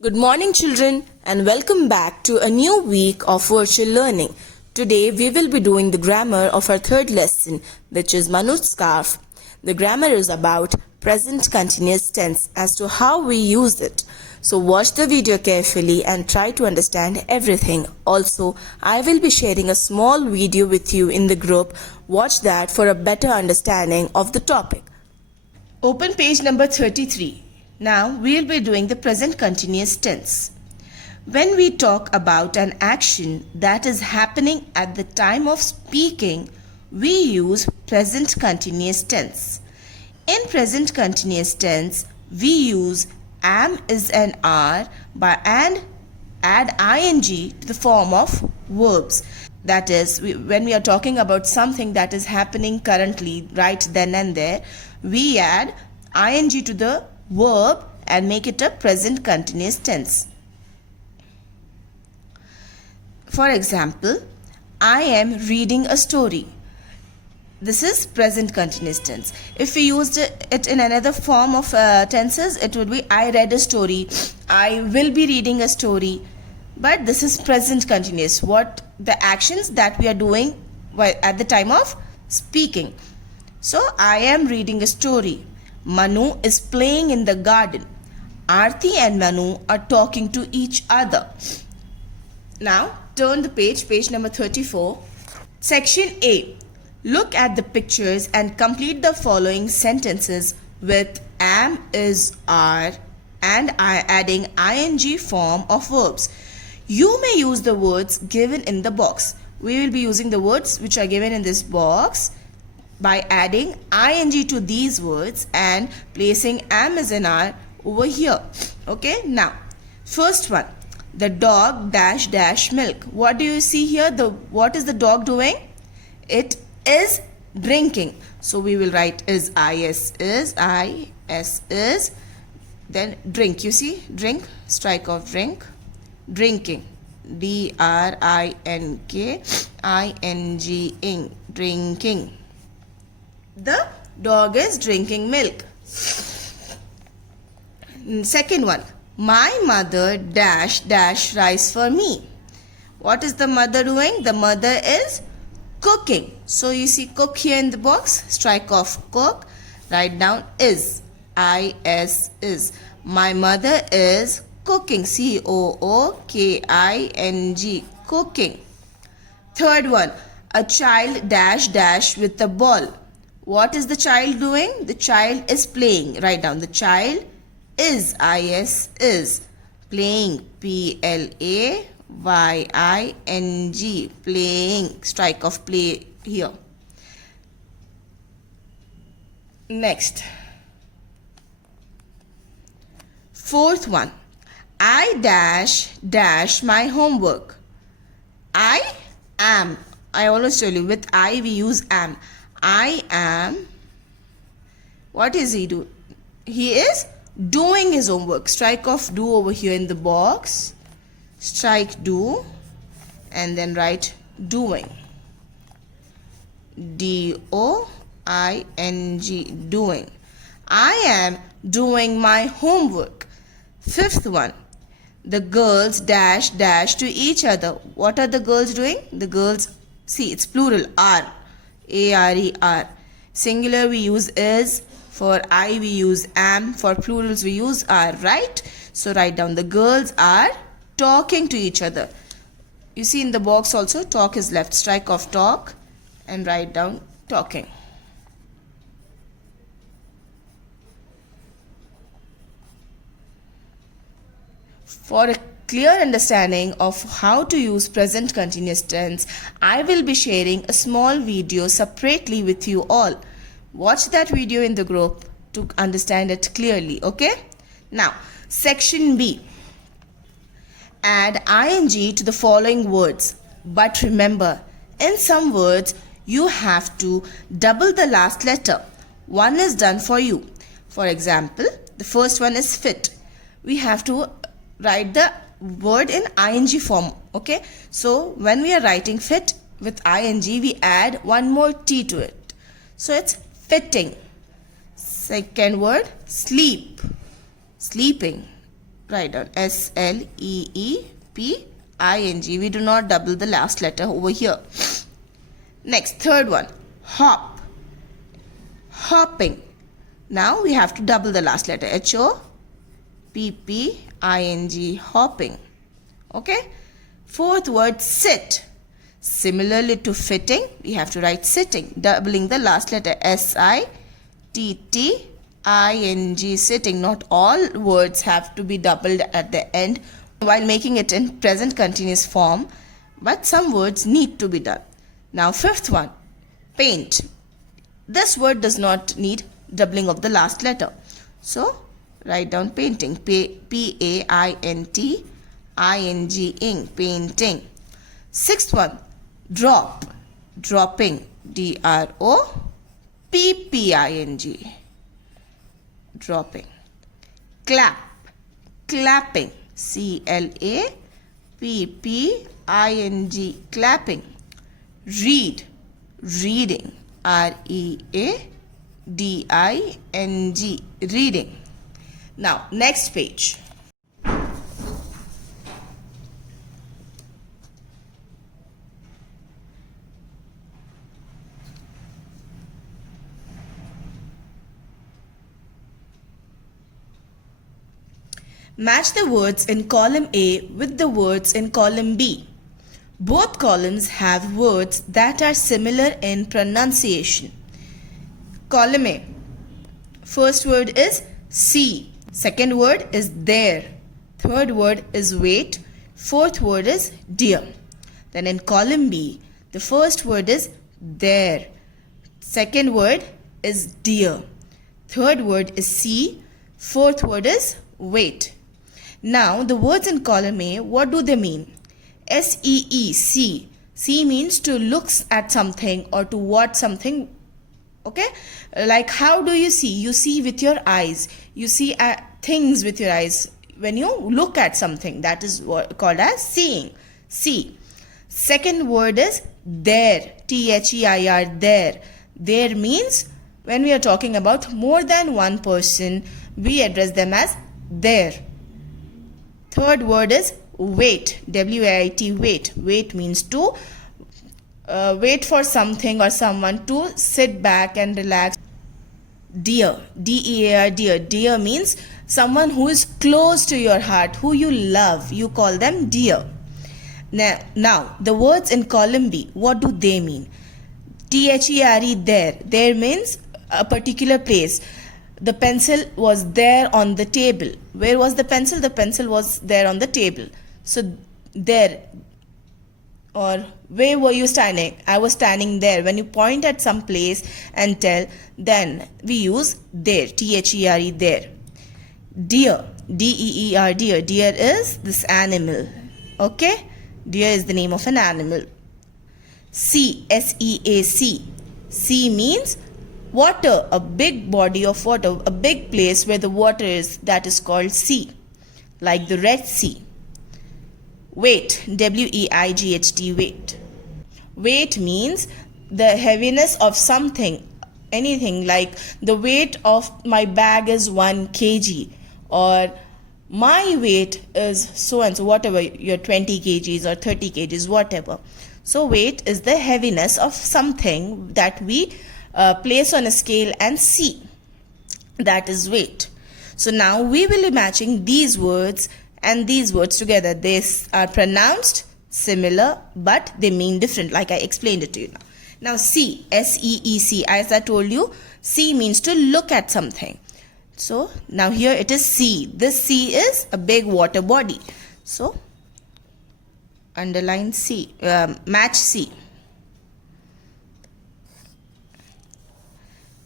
Good morning, children, and welcome back to a new week of virtual learning. Today, we will be doing the grammar of our third lesson, which is Manu's scarf. The grammar is about present continuous tense as to how we use it. So watch the video carefully and try to understand everything. Also, I will be sharing a small video with you in the group. Watch that for a better understanding of the topic. Open page number 33. Now we'll be doing the present continuous tense. When we talk about an action that is happening at the time of speaking, we use present continuous tense. In present continuous tense, we use am is an are and add ing to the form of verbs. That is, when we are talking about something that is happening currently, right then and there, we add ing to the verb and make it a present continuous tense. For example, I am reading a story. This is present continuous tense. If we used it in another form of tenses, it would be I read a story, I will be reading a story. But this is present continuous. What the actions that we are doing at the time of speaking. So I am reading a story. Manu is playing in the garden. Aarti and Manu are talking to each other. Now turn the page number 34. Section A. Look at the pictures and complete the following sentences with am, is, are and adding ing form of verbs. You may use the words given in the box. We will be using the words which are given in this box by adding ing to these words and placing am is an are over here. Okay, now first one, the dog dash dash milk. What do you see here? What is the dog doing? It is drinking. So we will write is is then drink. You see, drink, strike of drink, drinking, drinking, drinking. The dog is drinking milk. Second one, my mother dash dash rice for me. What is the mother doing? The mother is cooking. So you see cook here in the box, strike off cook, write down is, is. My mother is cooking, cooking, cooking. Third one, a child dash dash with the ball. What is the child doing? The child is playing. Write down the child is, is. Playing, playing, playing. Strike of play here. Next. Fourth one. I dash dash my homework. I am. I always tell you with I we use am. I am. What is he do? He is doing his homework. Strike off do over here in the box. Strike do and then write doing. D-O-I-N-G, doing. I am doing my homework. Fifth one. The girls dash dash to each other. What are the girls doing? The girls, see, it's plural, are. A-R-E-R. Singular we use is. For I we use am. For plurals we use are, right? So write down the girls are talking to each other. You see in the box also talk is left. Strike off talk and write down talking. For a clear understanding of how to use present continuous tense, I will be sharing a small video separately with you all. Watch that video in the group to understand it clearly, okay? Now, section B. Add ing to the following words. But remember, in some words, you have to double the last letter. One is done for you. For example, the first one is fit. We have to write the word in ing form, okay? So when we are writing fit with ing, we add one more t to it. So it's fitting. Second word, sleep, sleeping. Write down sleeping. We do not double the last letter over here. Next, third one, hop. Hopping. Now we have to double the last letter, hopping, hopping. Okay. Fourth word, sit. Similarly to fitting, we have to write sitting, doubling the last letter, sitting, sitting. Not all words have to be doubled at the end while making it in present continuous form, but some words need to be done. Now fifth one, paint. This word does not need doubling of the last letter. So write down painting, painting, painting. Sixth one, drop. Dropping, dropping. Dropping. Clap. Clapping, clapping. Clapping. Read. Reading, reading. Reading. Now next page. Match the words in column A with the words in column B. Both columns have words that are similar in pronunciation. Column A. First word is see. Second word is there. Third word is wait. Fourth word is dear. Then in column B, the first word is there. Second word is dear. Third word is see. Fourth word is wait. Now the words in column A, what do they mean? See. See means to look at something or to watch something. Okay, like how do you see? You see with your eyes. You see things with your eyes. When you look at something, that is what called as seeing. See. Second word is there. Their. There. There means when we are talking about more than one person, we address them as there. Third word is wait. Wait. Wait. Wait means to wait for something or someone to sit back and relax. Dear. Dear. Dear means someone who is close to your heart, who you love. You call them dear. Now the words in column B, what do they mean? There. There means a particular place. The pencil was there on the table. Where was the pencil? The pencil was there on the table. So there. Or where were you standing? I was standing there. When you point at some place and tell, then we use there. There. Deer. Deer. Deer. Deer is this animal. Okay? Deer is the name of an animal. Sea. Seac. Sea means water, a big body of water, a big place where the water is, that is called sea, like the Red Sea. Weight, weight, weight. Weight means the heaviness of something, anything, like the weight of my bag is 1 kg, or my weight is so and so, whatever, your 20 kgs or 30 kgs, whatever. So weight is the heaviness of something that we place on a scale and see. That is weight. So now we will be matching these words and these words together. They are pronounced similar, but they mean different, like I explained it to you now. Now see, seec, as I told you, see means to look at something. So now here it is sea. This sea is a big water body. So underline C, match C.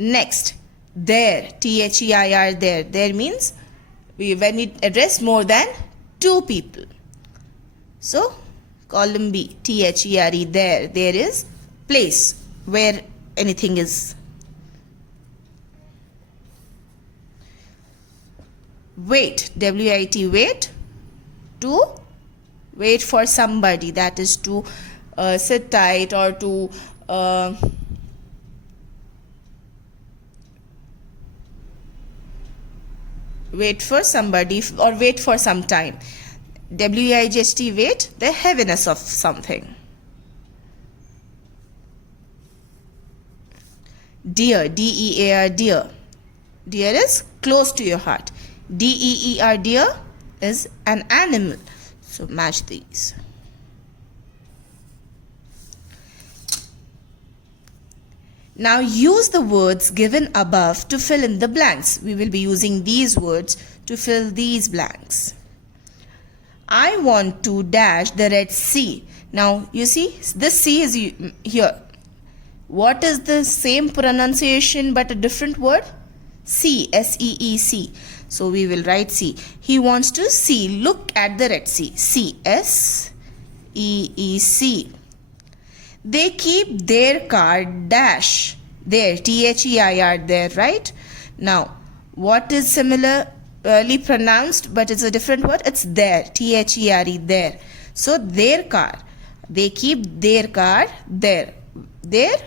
Next, there, their, there. There means when we address more than 2 people. So column B, there. There is place where anything is. Wait, wait, wait. To wait for somebody, that is to sit tight or to wait for somebody or wait for some time. W-E-I-G-H-T, wait, the heaviness of something. Dear, D-E-A-R, dear. Dear is close to your heart. D-E-E-R, deer is an animal. So match these. Now use the words given above to fill in the blanks. We will be using these words to fill these blanks. I want to dash the Red Sea. Now you see this sea is here. What is the same pronunciation but a different word? Sea, S-E-E-C. So we will write sea. He wants to see, look at the Red Sea. C, S-E-E-C. They keep their car dash there, T-H-E-I-R there, right? Now, what is similarly pronounced but it's a different word? It's there, T-H-E-R-E, there. So their car, they keep their car there, there.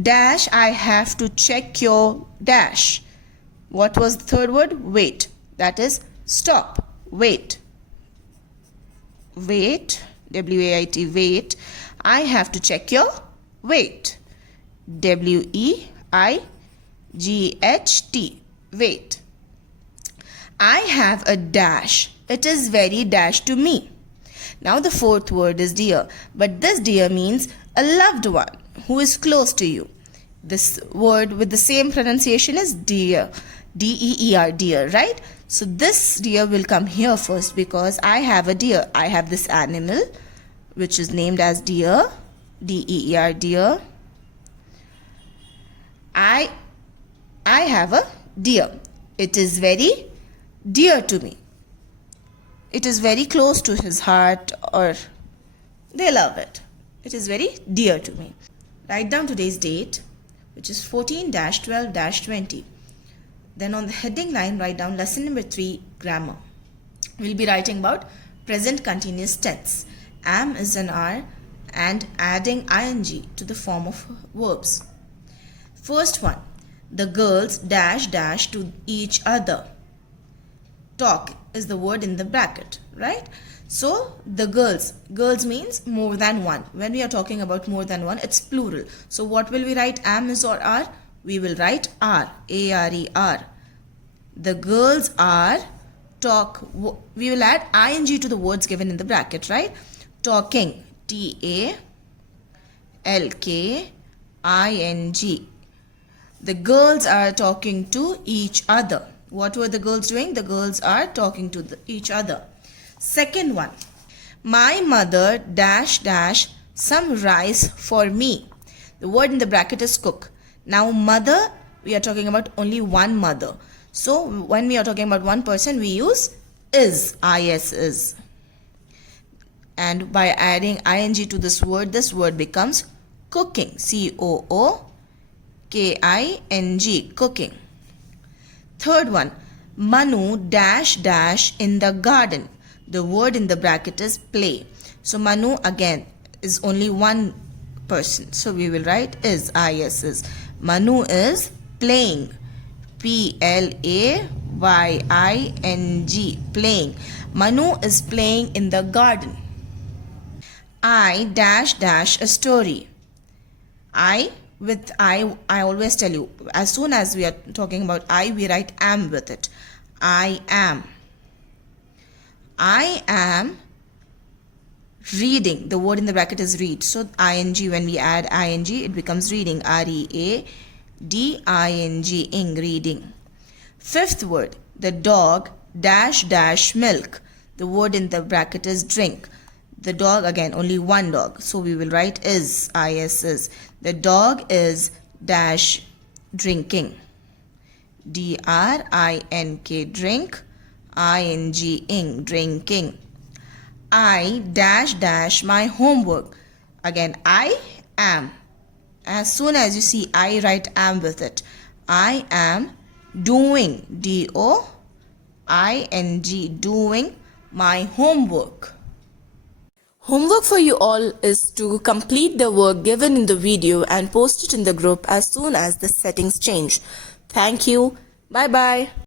Dash, I have to check your dash. What was the third word? Wait. That is stop. Wait. Wait. W-A-I-T, wait. I have to check your weight. W-E-I-G-H-T, wait. I have a dash. It is very dash to me. Now the fourth word is dear. But this dear means a loved one who is close to you. This word with the same pronunciation is dear. D-E-E-R, deer, right? So this deer will come here first because I have a deer. I have this animal which is named as deer. D-E-E-R, deer. I have a deer. It is very dear to me. It is very close to his heart, or they love it. It is very dear to me. Write down today's date, which is 14-12-20. Then on the heading line, write down lesson number 3, grammar. We'll be writing about present continuous tense. Am is an R and adding ing to the form of verbs. First one, the girls dash dash to each other. Talk is the word in the bracket, right? So the girls means more than one. When we are talking about more than one, it's plural. So what will we write? Am is or are? We will write are, A-R-E-R. The girls are talk. We will add ing to the words given in the bracket, right? Talking, T-A-L-K-I-N-G. The girls are talking to each other. What were the girls doing? The girls are talking to each other. Second one, my mother dash dash some rice for me. The word in the bracket is cook. Now mother, we are talking about only one mother. So when we are talking about one person, we use is, I-S is. And by adding ing to this word becomes cooking, C-O-O-K-I-N-G, cooking. Third one, Manu dash dash in the garden. The word in the bracket is play. So Manu again is only one person. So we will write is, I-S is. Manu is playing, P-L-A-Y-I-N-G, playing. Manu is playing in the garden. I dash dash a story. I always tell you, as soon as we are talking about I, we write am with it. I am. I am reading. The word in the bracket is read. So ing, when we add ing, it becomes reading. R-E-A-D-I-N-G, ing, reading. Fifth word, the dog dash dash milk. The word in the bracket is drink. The dog, again, only one dog. So we will write is, I-S is. The dog is dash drinking. D-R-I-N-K, drink. I-N-G, ing, drinking. I dash dash my homework. Again, I am. As soon as you see I, write am with it. I am doing, D-O-I-N-G, doing my homework. Homework for you all is to complete the work given in the video and post it in the group as soon as the settings change. Thank you. Bye bye.